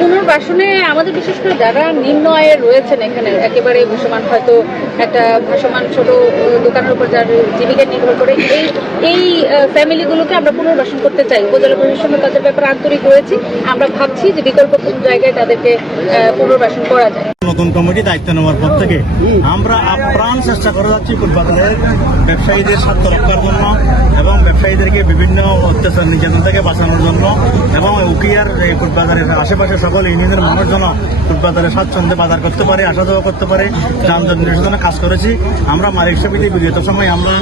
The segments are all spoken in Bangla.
পুনর্বাসনে আমাদের বিশেষ করে যারা নিম্ন আয়ে রয়েছেন এখানে একেবারে ভাসমান, হয়তো একটা ভাসমান ছোট দোকানের উপর যার জীবিকা নির্ভর করে, এই ফ্যামিলিগুলোকে আমরা পুনর্বাসন করতে চাই। উপজেলা প্রশাসন তাদের ব্যাপারে আন্তরিক রয়েছে। আমরা ভাবছি যে বিকল্প কোন জায়গায় তাদেরকে পুনর্বাসন করা যায়। নতুন কমিটি দায়িত্ব নেওয়ার পর থেকে আমরা আপ্রাণ চেষ্টা করে যাচ্ছি ফুটপাতের ব্যবসায়ীদের স্বার্থ রক্ষার জন্য এবং ব্যবসায়ীদেরকে বিভিন্ন অত্যাচার নির্যাতন থেকে বাঁচানোর জন্য এবং উকিয়ার এই ফুটবাজারের আশেপাশে সকল ইউনিয়নের মানুষ যেন ফুটবাজারে স্বাচ্ছন্দ্যে বাজার করতে পারে, আসা যাওয়া করতে পারে, যানজট নিরসনে কাজ করেছি। আমরা মালিক সমিতি বিগত সময় আমরা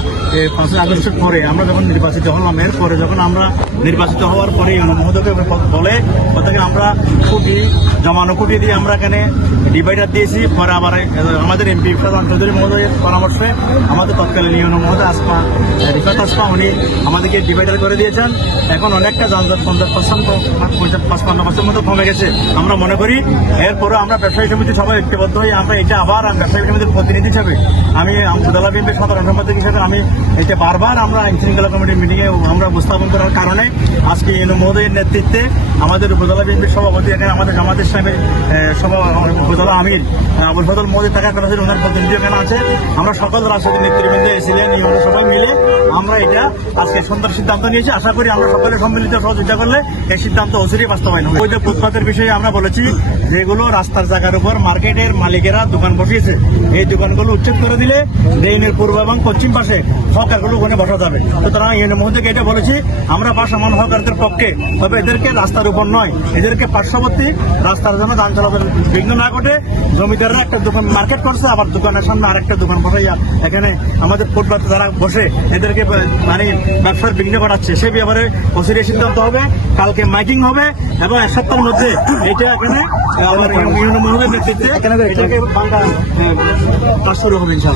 5 আগস্টের পরে আমরা যখন নির্বাচিত হলাম, এরপরে যখন আমরা নির্বাচিত হওয়ার পরে মহোদয়কে বলে কোথাকে আমরা কোটি জমানো কোটি দিয়ে আমরা এখানে ডিভাইডার দিয়েছি। পরে আবার আমাদের এমপি সাধারণ চৌধুরী মহোদয়ের পরামর্শে আমাদের তৎকালীন ইউনো মহোদয় রিফাত আসমা উনি আমাদেরকে ডিভাইডার করে দিয়েছেন। এখন অনেকটা যানজট 50% মতো কমে গেছে। আমরা মনে করি এরপরে আমরা ব্যবসায়ী সমিতি সবাই ঐক্যবদ্ধ হয়ে আমরা এটা আবার ব্যবসায়ী সমিতির প্রতিনিধি হিসাবে আমি উপজেলা বিএনপির সাধারণ সম্পাদক হিসাবে আমি এটা বারবার আমরা আইন শৃঙ্খলা কমিটির মিটিংয়ে আমরা উপস্থাপন করার কারণে আজকে ইউনো মহোদয়ের নেতৃত্বে আমাদের উপজেলা বিএনপির সভাপতি এখানে আমাদের জামাত ইসলামের উপজেলা আমির আবুল ফজল মহোদয় থাকার কথা ছিল, ওনার প্রতিনিধি এখানে আছে। আমরা সকল রাজনৈতিক নেতৃবৃন্দ এসেছিলেন, ইউনো সবাই মিলে আমরা এটা আজকে সুন্দর সিদ্ধান্ত নিয়েছি। আশা করি আমরা সকলে সম্মিলিত সহযোগিতা করলে এই সিদ্ধান্ত অচিরেই বাস্তবায়ন হবে। ওই যে ফুটপাতের বিষয়ে আমরা বলেছি যেগুলো রাস্তার জায়গার উপর মার্কেটের মালিকেরা দোকান বসিয়েছে, এই দোকানগুলো উচ্ছেদ করে দিলে ড্রেনের পূর্ব এবং পশ্চিম পাশে হকারগুলো ওখানে বসা যাবে। সুতরাং ইউনো মহোদয়কে এটা বলেছি আমরা ভাসমান হকারদের পক্ষে, তবে এদেরকে রাস্তার উপর নয়, এদেরকে পার্শ্ববর্তী রাস্তার জন্য যান চলাচল বিঘ্ন না ঘটে। জমিদাররা একটা দোকান মার্কেট করছে, আবার দোকানের সামনে আরেকটা দোকান বসাইয়া এখানে আমাদের ফুটপাতে যারা বসে এদেরকে মানে ব্যবসার বিঘ্ন ঘটাচ্ছে, সে ব্যাপারে অচিরে সিদ্ধান্ত হবে। কালকে মাইকিং হবে এবং 1 সপ্তাহের মধ্যে এটা এখানে ইউনো মহোদয়ের নেতৃত্বে এটাকে কাজ শুরু হবে ইনশাআল্লাহ।